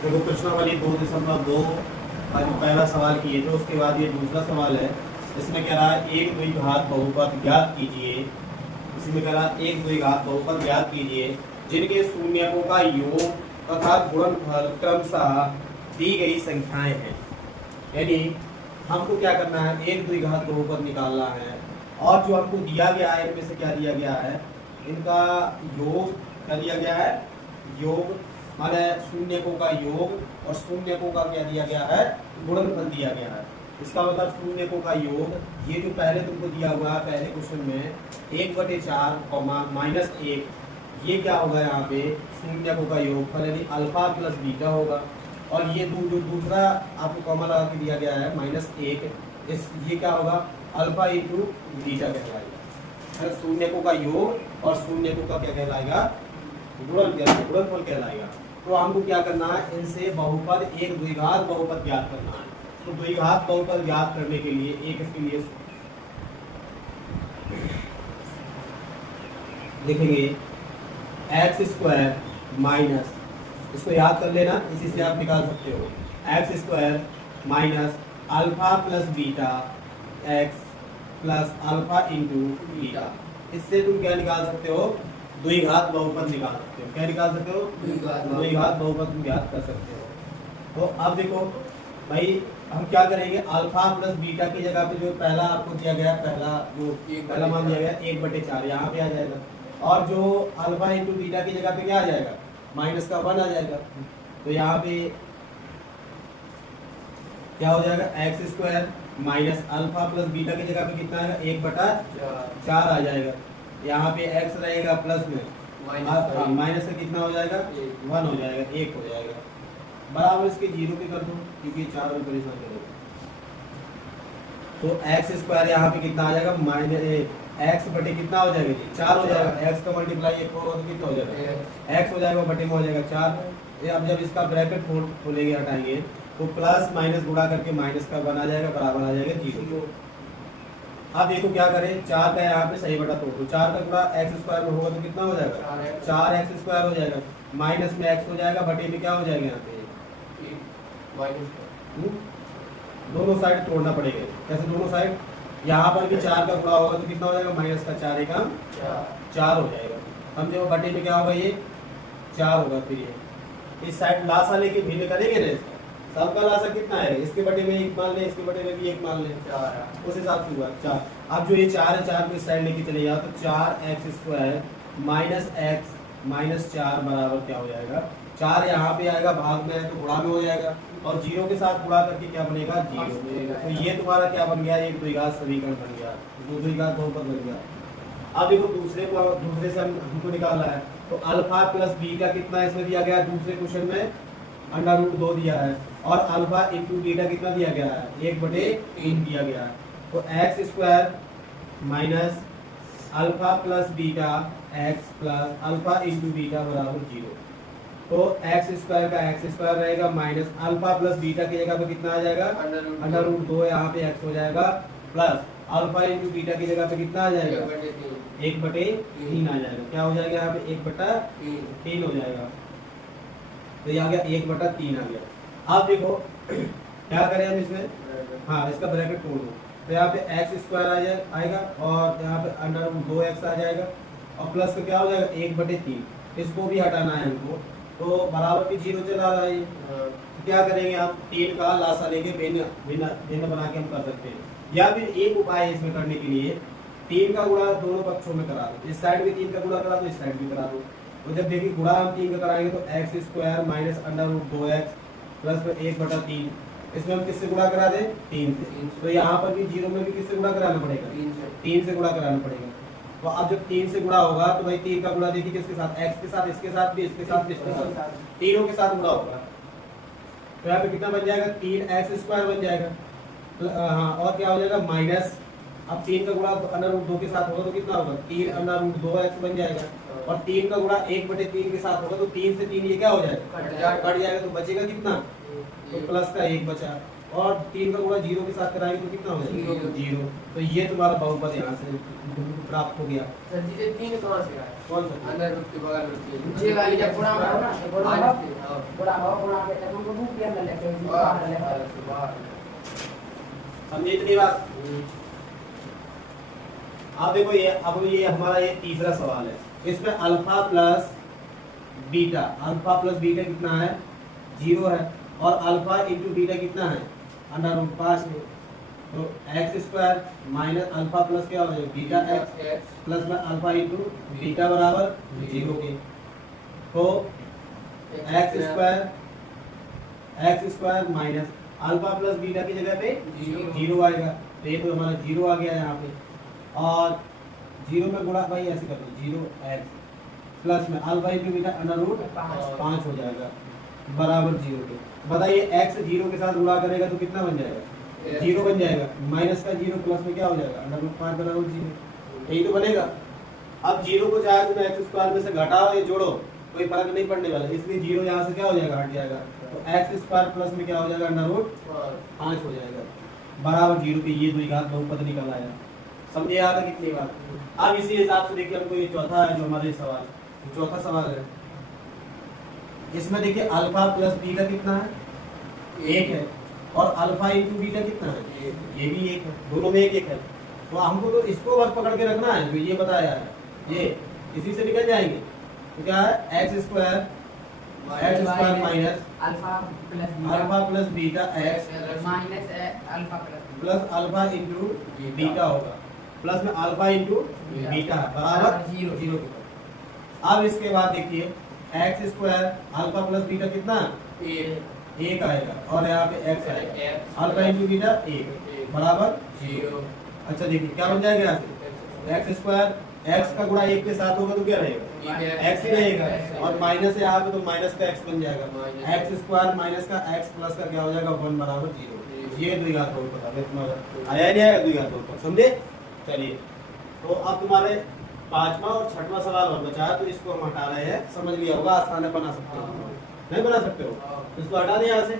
देखो प्रश्नावली 2.2 का जो पहला सवाल किए थे उसके बाद ये दूसरा सवाल है। इसमें कह रहा है एक द्विघात बहुपद ज्ञात कीजिए। इसमें कह रहा है एक द्विघात बहुपद ज्ञात कीजिए जिनके शून्यकों का योग तथा गुणनफल क्रमशः दी गई संख्याएं हैं। यानी हमको क्या करना है, एक द्विघात बहुपद निकालना है और जो हमको दिया गया है इनमें से क्या दिया गया है, इनका योग क्या दिया गया है, योग माने शून्यकों का योग और शून्यकों का क्या दिया गया है, गुणनफल दिया गया है। इसका मतलब शून्यकों का योग, ये जो पहले तुमको दिया हुआ है पहले क्वेश्चन में 1/4 -1, ये क्या होगा यहाँ पे शून्यकों का योग यानी अल्फा प्लस बीटा होगा। और ये जो दूसरा आपको कॉमा लगा के दिया गया है -1, इस ये क्या होगा अल्फा इंटू बीटा कहलाएगा। शून्यकों का योग और शून्यकों का क्या कहलाएगा, गुणनफल कहलाएगा। तो हमको क्या करना है, इनसे बहुपद एक द्विघात बहुपद ज्ञात करना है। तो द्विघात बहुपद ज्ञात करने के लिए एक इसके लिए लिखेंगे x² माइनस, इसको याद कर लेना, इसी से आप निकाल सकते हो x² minus alpha plus beta x plus alpha into beta. इससे तुम क्या निकाल सकते हो, द्विघात बहुपद निकाल सकते हो। क्या निकाल सकते हो, द्विघात बहुपद तुम ज्ञात कर सकते हो। तो अब देखो भाई हम क्या करेंगे, अल्फा प्लस बीटा की जगह पे जो पहला आपको दिया गया, पहला मान दिया गया 1/4 यहाँ पे आ जाएगा। और जो अल्फा इंटू बीटा की जगह पे क्या आ जाएगा, माइनस का 1 आ जाएगा। तो यहाँ पे क्या हो जाएगा, x² minus alpha plus beta की जगह पे कितना आएगा, 1/4 आ जाएगा। यहाँ पे x रहेगा प्लस में माइनस का कितना हो जाएगा, 1 हो जाएगा, 1 हो जाएगा। बराबर इसके 0 पे कर दो क्योंकि 4 में परेशान करेगा। तो x² यहाँ पे कितना आ जाएगा, x बटे कितना हो जाएगा जी, 4 हो जाएगा। x का मल्टीप्लाई 1 होगा तो कितना हो जाएगा, x हो जाएगा बटे में हो जाएगा 4। ये अब जब इसका ब्रैकेट खोलेंगे हटाएंगे तो प्लस माइनस गुणा करके माइनस का 1 आ जाएगा, बराबर आ जाएगा 0। अब देखो क्या करें, 4 का यहाँ पे सही बटा तोड़ दो, 4 का गुणा x² में होगा तो कितना हो जाएगा, 4x² हो जाएगा। माइनस में x हो जाएगा, बटे में क्या हो जाएगा यहाँ पे दोनों साइड तोड़ना पड़ेगा। कैसे दोनों साइड, यहाँ पर भी 4 का गुणा होगा तो कितना हो जाएगा, माइनस का 4 एकम 4 हो जाएगा। हम देखो बटे में क्या होगा, ये 4 होगा। फिर ये इस साइड लासा लेके भिन्न करेंगे ना, इसका सबका लासा कितना है, इसके बटे में 1 मान ले, इसके बटे में भी 1 मान ले, उस हिसाब से हुआ 4। अब जो ये 4 है, 4 को इस साइड लेके चले जाओ तो 4x² माइनस x माइनस 4 बराबर क्या हो जाएगा, 4 यहाँ पे आएगा, भाग में है तो गुणा में हो जाएगा और 0 के साथ गुणा करके क्या बनेगा, 0 बनेगा। तो ये तुम्हारा क्या बन गया, एक द्विघात समीकरण बन गया, द्विघात बहुपद बन गया। अब देखो दूसरे से हमको निकालना है। तो अल्फा प्लस बीटा कितना इसमें दिया गया, दूसरे क्वेश्चन में √2 दिया है और अल्फा इंटू बीटा कितना दिया गया है, 1/3 दिया गया है। तो x² minus alpha plus beta x plus alpha into beta बराबर 0। तो x² का x² रहेगा माइनस अल्फा प्लस बीटा की जगह पे कितना आ जाएगा, √2, यहाँ पे x हो जाएगा प्लस अल्फा इंटू बीटा की जगह पे कितना आ जाएगा, 1/3 आ जाएगा। क्या हो जाएगा यहाँ पे 1/3 हो जाएगा। तो ये आ गया 1/3 आ गया। अब देखो क्या करें हम इसमें, हाँ इसका ब्रैकेट तोड़ दो। तो यहाँ पे x² आएगा और यहाँ पे √2x आ जाएगा और प्लस का क्या हो जाएगा 1/3, इसको भी हटाना है हमको। तो बराबर भी 0 चला रहा है। तो क्या करेंगे हम, 3 का लासा लेके भिन्न बना के हम कर सकते हैं। या फिर एक उपाय है इसमें करने के लिए, 3 का गुणा दोनों पक्षों में करा दो, इस साइड भी 3 का गुणा करा दो, इस साइड भी करा दो। तो जब देखिए गुणा हम 3 का कराएंगे तो x² माइनस √2x प्लस 1/3, इसमें हम किससे गुणा करा दें, 3 से। तो यहाँ पर भी 0 में भी किससे गुणा कराना पड़ेगा, 3 से गुणा कराना पड़ेगा। तो अब जब 3 से गुणा होगा तो भाई 3 का गुणा देखिए किसके साथ, x के साथ, इसके साथ भी, इसके साथ भी, इसके साथ, तीनों के साथ गुणा होगा। तो यहाँ पे कितना बन जाएगा, 3x² बन जाएगा। हाँ और क्या हो जाएगा माइनस, अब 3 का गुणा √2 के साथ होगा तो कितना होगा, 3√2x बन जाएगा। और 3 का गुणा 1/3 के साथ होगा तो 3 से 3 ये क्या हो जाएगा, कट जाएगा। तो बचेगा कितना, तो प्लस का 1 बचा। और 3 का गुणा 0 के साथ कराएंगे तो कितना हो जाएगा 0। तो ये तुम्हारा बहुपद यहाँ से प्राप्त हो गया। सर जी 3 कहां से आया? कौन सा अंदर रूट के बगल में नीचे वाली जब गुणा हो ना गुणा के तब हमको रूट के अंदर लेके बाहर समझे इतनी बात। आप देखो ये अब ये हमारा ये तीसरा सवाल है। इसमें अल्फा प्लस बीटा कितना है 0 है और अल्फा इंटू बीटा कितना है अंडर रूट 5 में। तो x square minus alpha plus क्या हो जाएगा बीटा एक्स प्लस में अल्फा इंटू बीटा बराबर 0 के। तो x square minus alpha plus beta की जगह पे 0 आएगा। तो ये तो हमारा 0 आ गया यहाँ पे और 0 में गुणा भाई ऐसे कर दो 0x प्लस में alpha into beta under root 5 हो जाएगा बराबर 0 के। बताइए x 0 के साथ गुणा करेगा तो कितना बन जाएगा 0 बन जाएगा। माइनस का 0 प्लस में क्या हो जाएगा अंडर रूट 5 बराबर 0। यही तो बनेगा। अब 0 को चाहे तुम x स्क्वायर में से घटाओ या जोड़ो कोई फर्क नहीं पड़ने वाला, इसलिए 0 यहाँ से क्या हो जाएगा हट जाएगा। तो x स्क्वायर प्लस में क्या हो जाएगा अंडर रूट 5 हो जाएगा बराबर 0 के। ये द्विघात बहुपद निकल आया। समझे याद है कितनी बात। अब इसी हिसाब से देखिए हमको ये चौथा है जो हमारे सवाल चौथा सवाल है। इसमें देखिए अल्फा प्लस बीटा कितना है 1 है और अल्फा इंटू बीटा कितना है ये भी 1 है। दोनों में 1 है। तो हमको तो इसको बस पकड़ के रखना है जो ये बताया है ये इसी से निकल जाएंगे। तो क्या है x square minus alpha plus beta x minus plus alpha into beta होगा प्लस में अल्फा इंटू बीटा बराबर 0। अब इसके बाद देखिए x square alpha plus beta कितना 1 आएगा और यहाँ पे x आएगा अल्फा इंटू बीटा 1 बराबर 0। अच्छा देखिए क्या बन जाएगा यहाँ से एक्स स्क्वायर x का गुणा 1 के साथ होगा तो क्या रहेगा x ही रहेगा और माइनस है यहाँ पे तो माइनस का x बन जाएगा। एक्स स्क्वायर माइनस का x प्लस का क्या हो जाएगा 1 बराबर 0। ये द्विघात बहुपद है तुम्हारा आया नहीं आएगा द्विघात बहुपद समझे। चलिए तो अब तुम्हारे पांचवा और छठवां सवाल और बचा है तो इसको हम हटा रहे हैं। समझ लिया होगा आसान है बना सकते हो नहीं बना सकते हो इसको हटा दें यहाँ से।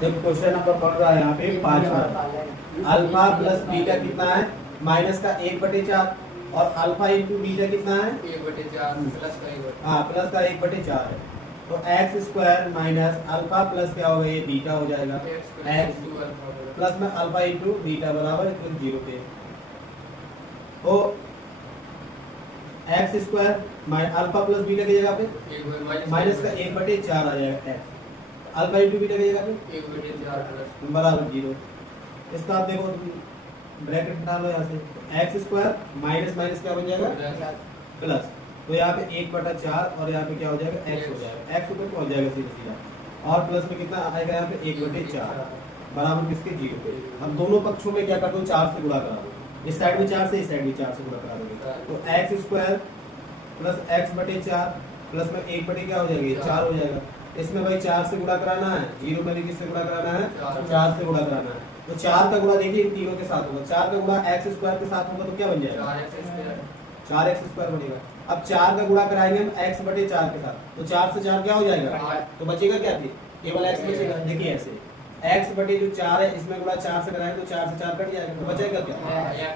जब क्वेश्चन नंबर पढ़ रहा है यहाँ पे 5 अल्फा प्लस बीटा कितना है माइनस का 1/4 और अल्फा इंटू बीटा कितना है 1/4 प्लस का 1/4 है। तो x square minus alpha plus क्या होगा ये बीटा हो जाएगा एक्स प्लस में अल्फा इंटू बीटा बराबर 0 पे। तो x square alpha plus beta की जगह पे माइनस का 1/4 आ जाएगा एक्स अल्फा इंटू बीटा की जगह पे 1/4 बराबर 0। इसका आप देखो ब्रैकेट डालो यहाँ से एक्स स्क्वायर माइनस माइनस क्या बन जाएगा प्लस। तो यहाँ पे 1/4 और यहाँ पे क्या हो जाएगा x हो जाएगा x ऊपर पहुंच जाएगा सीधा सीधा और प्लस में कितना आएगा यहाँ पे 1/4 बराबर किसके 0 पे। अब दोनों पक्षों में क्या कर दो 4 से गुणा करा दो इस साइड में 4 से इस साइड में 4 से गुणा करा दोगे। तो x square plus x/4 plus में 1 क्या हो जाएगा 4 हो जाएगा। इसमें भाई 4 से गुणा कराना है 0 में भी किससे गुणा कराना है 4 से गुणा कराना है। तो 4 का गुणा देखिए इन तीनों के साथ होगा 4 का गुणा x स्क्वायर के साथ होगा तो क्या बन जाएगा 4x स्क्वायर बनेगा। अब 4 का गुणा कराएंगे हम x/4 के साथ तो 4 से 4 क्या हो जाएगा तो बचेगा क्या केवल x बचेगा। देखिए ऐसे x/4 है इसमें गुणा 4 से कराएंगे तो 4 से 4 कट जाएगा तो बचेगा क्या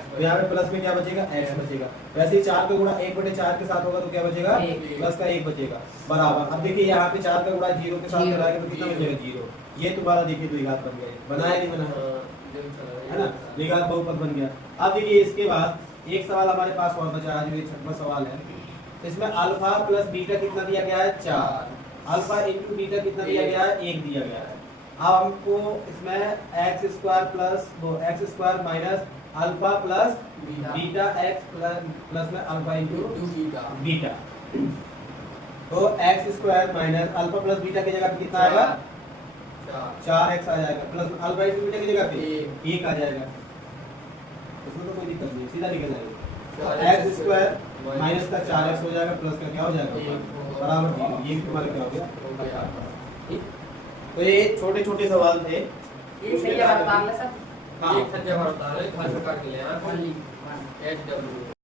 तो यहाँ पे प्लस में क्या बचेगा x बचेगा। वैसे ही 4 का गुणा 1/4 के साथ होगा तो क्या बचेगा प्लस का 1 बचेगा बराबर। अब देखिए यहाँ पे 4 का गुणा 0 के साथ कराएंगे तो कितना बचेगा 0। ये तुम्हारा देखिए द्विघात बन गया बनाया नहीं बना है ना द्विघात बहुपद बन गया। अब देखिए इसके बाद एक सवाल हमारे पास और बचा है जो 6वां सवाल है। इसमें अल्फा प्लस बीटा कितना दिया गया है 4 अल्फा इंटू बीटा कितना दिया गया है 1 दिया गया है। अब हमको इसमें x square minus alpha plus beta x plus में अल्फा इंटू बीटा। तो x square minus alpha plus beta की जगह पे कितना आएगा 4x आ जाएगा प्लस अल्फा इंटू बीटा की जगह पे 1 आ जाएगा। इसमें तो कोई दिक्कत नहीं सीधा निकल जाएगा। एक्स स्क्वायर माइनस का 4x हो जाएगा प्लस का क्या हो जाएगा बराबर 0। ये तुम्हारा क्या हो गया ठीक। तो ये छोटे छोटे सवाल थे। हाँ एच डब्ल्यू